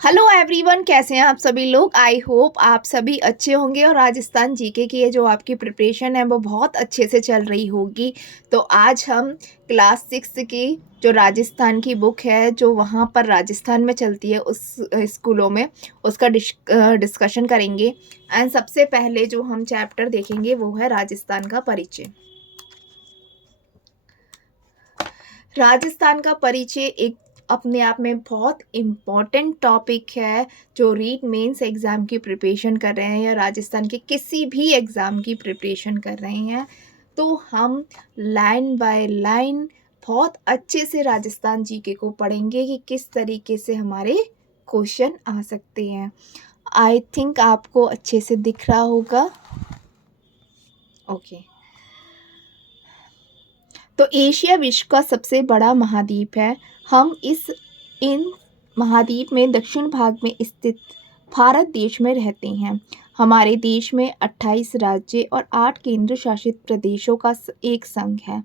Hello everyone, कैसे हैं आप सभी लोग। आई होप आप सभी अच्छे होंगे और राजस्थान जीके की ये जो आपकी प्रिपरेशन है वो बहुत अच्छे से चल रही होगी। तो आज हम क्लास 6 की जो राजस्थान की बुक है जो वहाँ पर राजस्थान में चलती है उस स्कूलों में उसका डिस्कशन करेंगे। एंड सबसे पहले जो हम चैप्टर देखेंगे वो है राजस्थान का परिचय। राजस्थान का परिचय एक अपने आप में बहुत इम्पॉर्टेंट टॉपिक है। जो रीट मेंस एग्ज़ाम की प्रिपरेशन कर रहे हैं या राजस्थान के किसी भी एग्ज़ाम की प्रिपरेशन कर रहे हैं, तो हम लाइन बाय लाइन बहुत अच्छे से राजस्थान जीके को पढ़ेंगे कि किस तरीके से हमारे क्वेश्चन आ सकते हैं। आई थिंक आपको अच्छे से दिख रहा होगा। ओके। तो एशिया विश्व का सबसे बड़ा महाद्वीप है। हम इन महाद्वीप में दक्षिण भाग में स्थित भारत देश में रहते हैं। हमारे देश में 28 राज्य और 8 केंद्र शासित प्रदेशों का एक संघ है।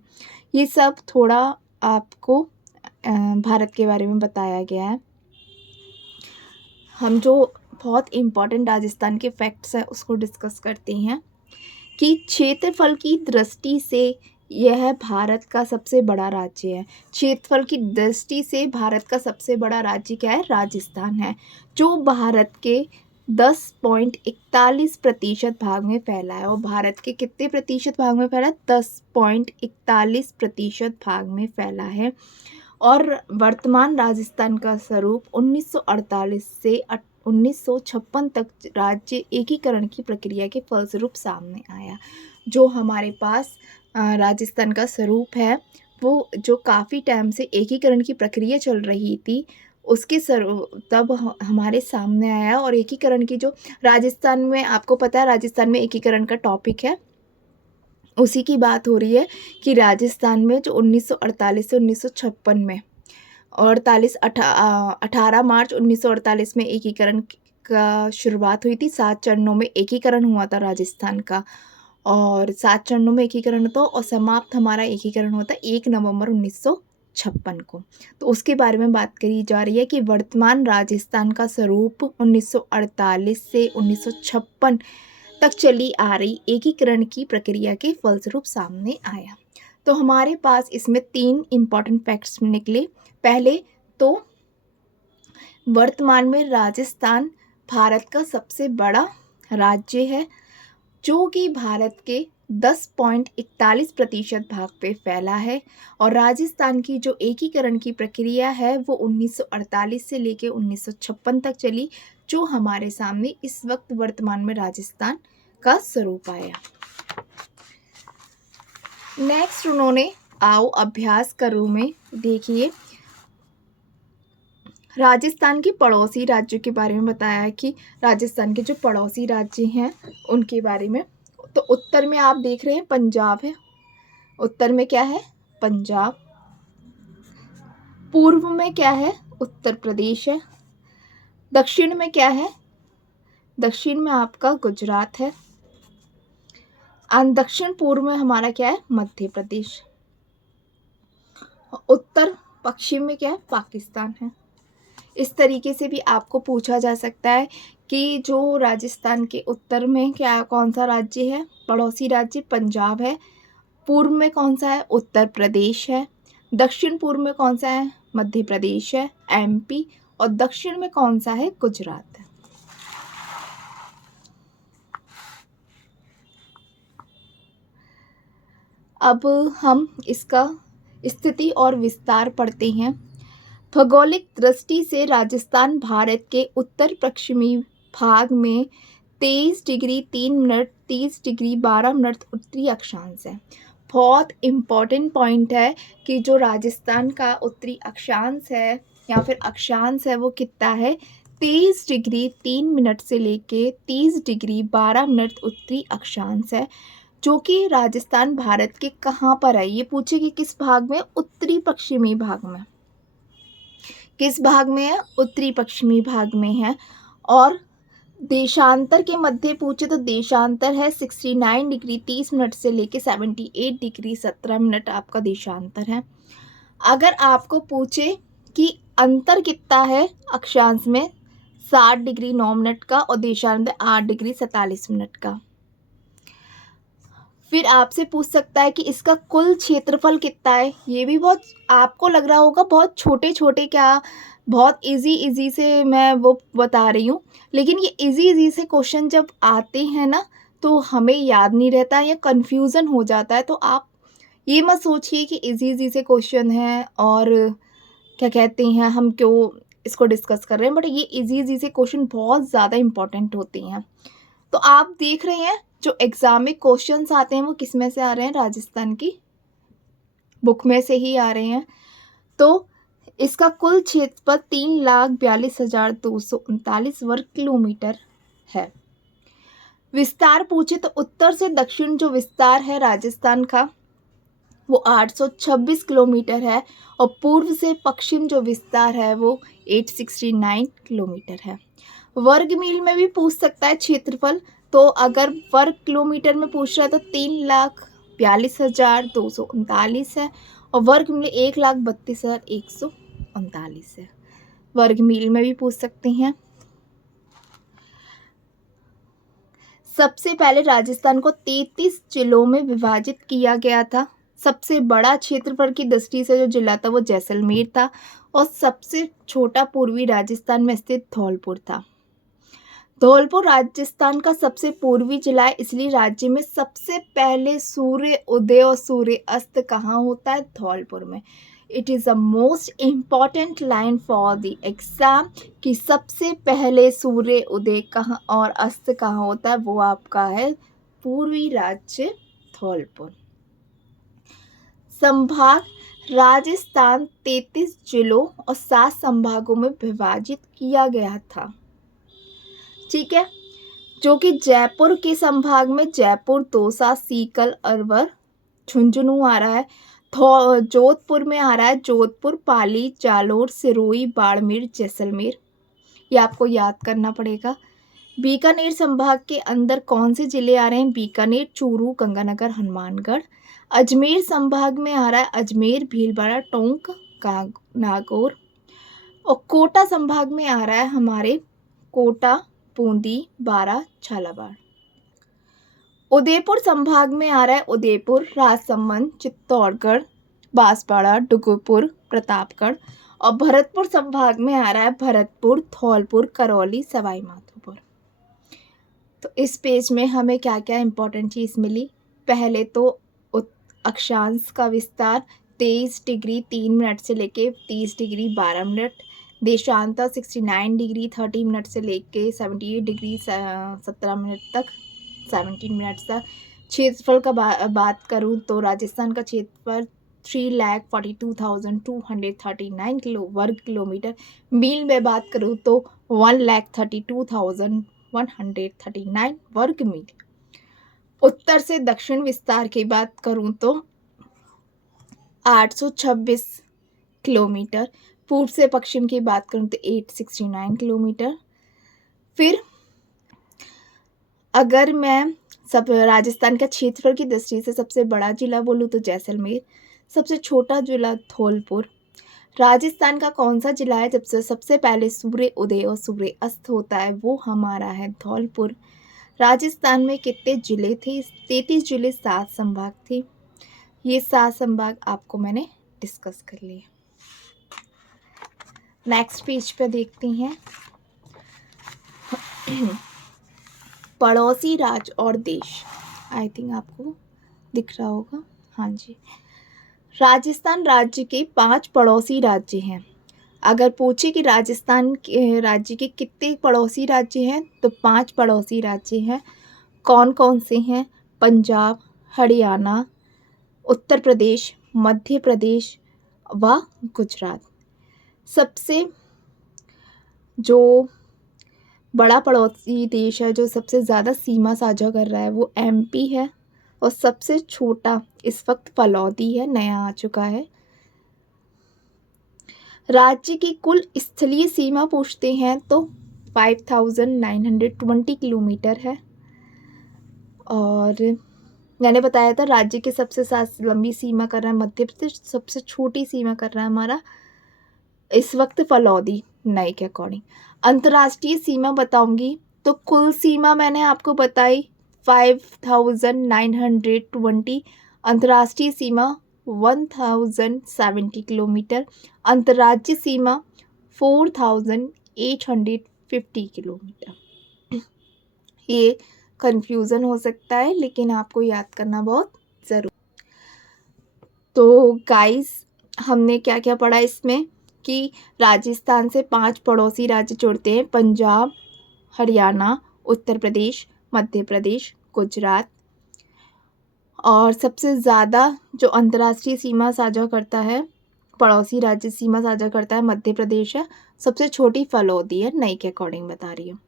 ये सब थोड़ा आपको भारत के बारे में बताया गया है। हम जो बहुत इम्पोर्टेंट राजस्थान के फैक्ट्स हैं उसको डिस्कस करते हैं कि क्षेत्रफल की दृष्टि से यह भारत का सबसे बड़ा राज्य है। क्षेत्रफल की दृष्टि से भारत का सबसे बड़ा राज्य क्या है? राजस्थान है, जो भारत के 10.41% भाग में फैला है। और भारत के कितने प्रतिशत भाग में फैला है? 10.41% भाग में फैला है। और वर्तमान राजस्थान का स्वरूप 1948 से 1956 तक राज्य एकीकरण की प्रक्रिया के फलस्वरूप सामने आया। जो हमारे पास राजस्थान का स्वरूप है वो जो काफ़ी टाइम से एकीकरण की प्रक्रिया चल रही थी उसके तब हमारे सामने आया। और एकीकरण की जो राजस्थान में, आपको पता है राजस्थान में एकीकरण का टॉपिक है, उसी की बात हो रही है कि राजस्थान में जो 1948 से 1956 में 18 मार्च 1948 में एकीकरण का शुरुआत हुई थी। 7 चरणों में एकीकरण हुआ था राजस्थान का, और 7 चरणों में एकीकरण होता और समाप्त हमारा एकीकरण होता 1 नवंबर 1956 को। तो उसके बारे में बात करी जा रही है कि वर्तमान राजस्थान का स्वरूप 1948 से 1956 तक चली आ रही एकीकरण की प्रक्रिया के फलस्वरूप सामने आया। तो हमारे पास इसमें 3 इम्पॉर्टेंट फैक्ट्स निकले। पहले तो वर्तमान में राजस्थान भारत का सबसे बड़ा राज्य है, जो कि भारत के 10.41% भाग पे फैला है। और राजस्थान की जो एकीकरण की प्रक्रिया है वो 1948 से लेकर 1956 तक चली, जो हमारे सामने इस वक्त वर्तमान में राजस्थान का स्वरूप आया। नेक्स्ट उन्होंने आओ अभ्यास करो में देखिए राजस्थान के पड़ोसी राज्यों के बारे में बताया है कि राजस्थान के जो पड़ोसी राज्य हैं उनके बारे में। तो उत्तर में आप देख रहे हैं पंजाब है। उत्तर में क्या है? पंजाब। पूर्व में क्या है? उत्तर प्रदेश है। दक्षिण में क्या है? दक्षिण में आपका गुजरात है। और दक्षिण पूर्व में हमारा क्या है? मध्य प्रदेश। उत्तर पश्चिम में क्या है? पाकिस्तान है। इस तरीके से भी आपको पूछा जा सकता है कि जो राजस्थान के उत्तर में क्या कौन सा राज्य है? पड़ोसी राज्य पंजाब है। पूर्व में कौन सा है? उत्तर प्रदेश है। दक्षिण पूर्व में कौन सा है? मध्य प्रदेश है, एमपी। और दक्षिण में कौन सा है? गुजरात है। अब हम इसका स्थिति और विस्तार पढ़ते हैं। भौगोलिक दृष्टि से राजस्थान भारत के उत्तर पश्चिमी भाग में 23 डिग्री 3 मिनट 30 डिग्री 12 मिनट उत्तरी अक्षांश है। बहुत इम्पॉर्टेंट पॉइंट है कि जो राजस्थान का उत्तरी अक्षांश है या फिर अक्षांश है वो कितना है? 23 डिग्री 3 मिनट से लेके 30 डिग्री 12 मिनट उत्तरी अक्षांश है, जो कि राजस्थान भारत के कहाँ पर है? ये पूछे कि किस भाग में? उत्तरी पश्चिमी भाग में। किस भाग में है? उत्तरी पश्चिमी भाग में है। और देशांतर के मध्य पूछे तो देशांतर है 69 डिग्री 30 मिनट से लेके 78 डिग्री 17 मिनट आपका देशांतर है। अगर आपको पूछे कि अंतर कितना है अक्षांश में, 60 डिग्री 9 मिनट का और देशांतर 8 डिग्री 47 मिनट का। फिर आपसे पूछ सकता है कि इसका कुल क्षेत्रफल कितना है। ये भी बहुत आपको लग रहा होगा बहुत छोटे-छोटे, क्या बहुत इजी से मैं वो बता रही हूँ, लेकिन ये इजी से क्वेश्चन जब आते हैं ना तो हमें याद नहीं रहता या कन्फ्यूज़न हो जाता है। तो आप ये मत सोचिए कि इजी से क्वेश्चन है और क्या कहते हैं हम क्यों इसको डिस्कस कर रहे हैं, बट ये इजी से क्वेश्चन बहुत ज़्यादा इम्पोर्टेंट होते हैं। तो आप देख रहे हैं जो एग्ज़ाम में क्वेश्चंस आते हैं वो किस में से आ रहे हैं, राजस्थान की बुक में से ही आ रहे हैं। तो इसका कुल क्षेत्रफल 3,42,239 वर्ग किलोमीटर है। विस्तार पूछे तो उत्तर से दक्षिण जो विस्तार है राजस्थान का वो 826 किलोमीटर है और पूर्व से पश्चिम जो विस्तार है वो 869 किलोमीटर है। वर्ग मील में भी पूछ सकता है क्षेत्रफल, तो अगर वर्ग किलोमीटर में पूछ रहा है तो 3,42,239 है और वर्ग मील 1,32,139 है। वर्ग मील में भी पूछ सकते हैं। सबसे पहले राजस्थान को 33 जिलों में विभाजित किया गया था। सबसे बड़ा क्षेत्रफल की दृष्टि से जो जिला था वो जैसलमेर था और सबसे छोटा पूर्वी राजस्थान में स्थित धौलपुर था। धौलपुर राजस्थान का सबसे पूर्वी जिला है, इसलिए राज्य में सबसे पहले सूर्य उदय और सूर्य अस्त कहाँ होता है, धौलपुर में। It is a most important line for the exam कि सबसे पहले सूर्य उदय कहाँ और अस्त कहाँ होता है, वो आपका है पूर्वी राज्य धौलपुर। संभाग राजस्थान 33 जिलों और 7 संभागों में विभाजित किया गया था, ठीक है, जो कि जयपुर के संभाग में जयपुर, दौसा, सीकर, अलवर, झुंझुनू आ रहा है। जोधपुर में आ रहा है जोधपुर, पाली, जालोर, सिरोही, बाड़मेर, जैसलमेर, ये आपको याद करना पड़ेगा। बीकानेर संभाग के अंदर कौन से जिले आ रहे हैं, बीकानेर, चूरू, गंगानगर, हनुमानगढ़। अजमेर संभाग में आ रहा है अजमेर, भीलवाड़ा, टोंक, नागौर। और कोटा संभाग में आ रहा है हमारे कोटा, बूंदी, बारा, झालावाड़। उदयपुर संभाग में आ रहा है उदयपुर, राजसमंद, चित्तौड़गढ़, बांसवाड़ा, डूंगरपुर, प्रतापगढ़। और भरतपुर संभाग में आ रहा है भरतपुर, धौलपुर, करौली, सवाई माधोपुर। तो इस पेज में हमें क्या क्या इंपॉर्टेंट चीज़ मिली। पहले तो अक्षांश का विस्तार 23 डिग्री 3 मिनट से लेके 30 डिग्री 12 मिनट, देशांतर 69 डिग्री 30 मिनट से लेके 78 डिग्री 17 मिनट तक, 17 मिनट्स तक। क्षेत्रफल का बात करूँ तो राजस्थान का क्षेत्रफल 3,42,239 वर्ग किलोमीटर। मील में बात करूँ तो 1,32,139 वर्ग मील। उत्तर से दक्षिण विस्तार की बात करूँ तो 826 किलोमीटर। पूर्व से पश्चिम की बात करूँ तो 869 किलोमीटर। फिर अगर मैं सब राजस्थान का क्षेत्रफल की दृष्टि से सबसे बड़ा जिला बोलूँ तो जैसलमेर, सबसे छोटा जिला धौलपुर। राजस्थान का कौन सा जिला है जब से सबसे पहले सूर्य उदय और सूर्य अस्त होता है, वो हमारा है धौलपुर। राजस्थान में कितने जिले थे, 33 जिले, 7 संभाग थे। ये 7 संभाग आपको मैंने डिस्कस कर लिए। नेक्स्ट पेज पे देखते हैं पड़ोसी राज्य और देश। आई थिंक आपको दिख रहा होगा, हाँ जी। राजस्थान राज्य के 5 पड़ोसी राज्य हैं। अगर पूछे कि राजस्थान के राज्य के कितने पड़ोसी राज्य हैं तो 5 पड़ोसी राज्य हैं। कौन कौन से हैं, पंजाब, हरियाणा, उत्तर प्रदेश, मध्य प्रदेश व गुजरात। सबसे जो बड़ा पड़ोसी देश है, जो सबसे ज़्यादा सीमा साझा कर रहा है, वो एमपी है और सबसे छोटा इस वक्त फलौदी है, नया आ चुका है। राज्य की कुल स्थलीय सीमा पूछते हैं तो 5,920 किलोमीटर है। और मैंने बताया था राज्य के सबसे लंबी सीमा कर रहा है मध्य प्रदेश, सबसे छोटी सीमा कर रहा है हमारा इस वक्त फलौदी नए के अकॉर्डिंग। अंतर्राष्ट्रीय सीमा बताऊंगी तो कुल सीमा मैंने आपको बताई 5920, अंतर्राष्ट्रीय सीमा 1070 किलोमीटर, अंतर्राज्यीय सीमा 4850 किलोमीटर। ये कंफ्यूजन हो सकता है लेकिन आपको याद करना बहुत ज़रूरी। तो गाइस हमने क्या क्या पढ़ा इसमें कि राजस्थान से 5 पड़ोसी राज्य जुड़ते हैं, पंजाब, हरियाणा, उत्तर प्रदेश, मध्य प्रदेश, गुजरात। और सबसे ज़्यादा जो अंतर्राष्ट्रीय सीमा साझा करता है, पड़ोसी राज्य सीमा साझा करता है, मध्य प्रदेश है। सबसे छोटी फलौदी है, नई के अकॉर्डिंग बता रही हूँ।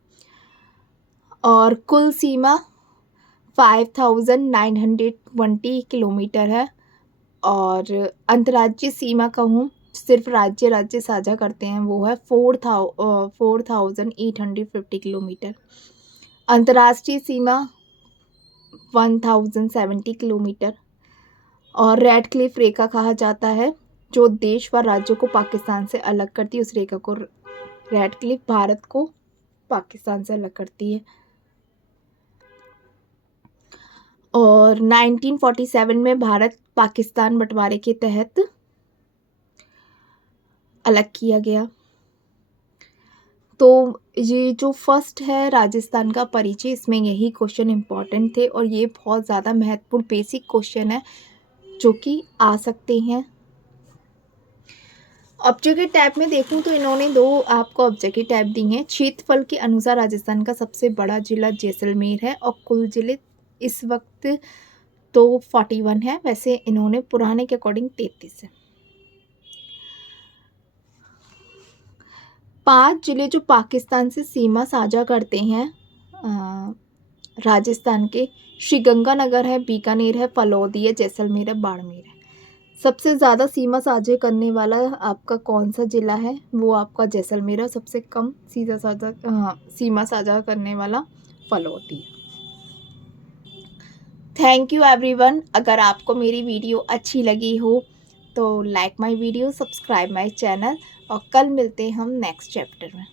और कुल सीमा 5920 किलोमीटर है। और अंतर्राज्यीय सीमा कहूँ सिर्फ राज्य साझा करते हैं वो है 4850 किलोमीटर। अंतर्राष्ट्रीय सीमा 1070 किलोमीटर। और रेड क्लिफ रेखा कहा जाता है जो देश व राज्यों को पाकिस्तान से अलग करती है, उस रेखा को रेड क्लिफ भारत को पाकिस्तान से अलग करती है। और 1947 में भारत पाकिस्तान बंटवारे के तहत अलग किया गया। तो ये जो फर्स्ट है राजस्थान का परिचय, इसमें यही क्वेश्चन इम्पॉर्टेंट थे और ये बहुत ज़्यादा महत्वपूर्ण बेसिक क्वेश्चन है जो कि आ सकते हैं। ऑब्जेक्टिव टाइप में देखूं तो इन्होंने 2 आपको ऑब्जेक्टिव टाइप दी हैं। क्षेत्रफल के अनुसार राजस्थान का सबसे बड़ा जिला जैसलमेर है और कुल जिले इस वक्त तो 41 है, वैसे इन्होंने पुराने के अकॉर्डिंग 33 है। 5 जिले जो पाकिस्तान से सीमा साझा करते हैं राजस्थान के, श्रीगंगानगर है, बीकानेर है, फलौदी है, जैसलमेर है, बाड़मेर है। सबसे ज़्यादा सीमा साझा करने वाला आपका कौन सा ज़िला है, वो आपका जैसलमेर है। सबसे कम सीमा साझा करने वाला फलौदी है। Thank you everyone. अगर आपको मेरी वीडियो अच्छी लगी हो तो like my video, subscribe my channel और कल मिलते हैं हम नेक्स्ट चैप्टर में।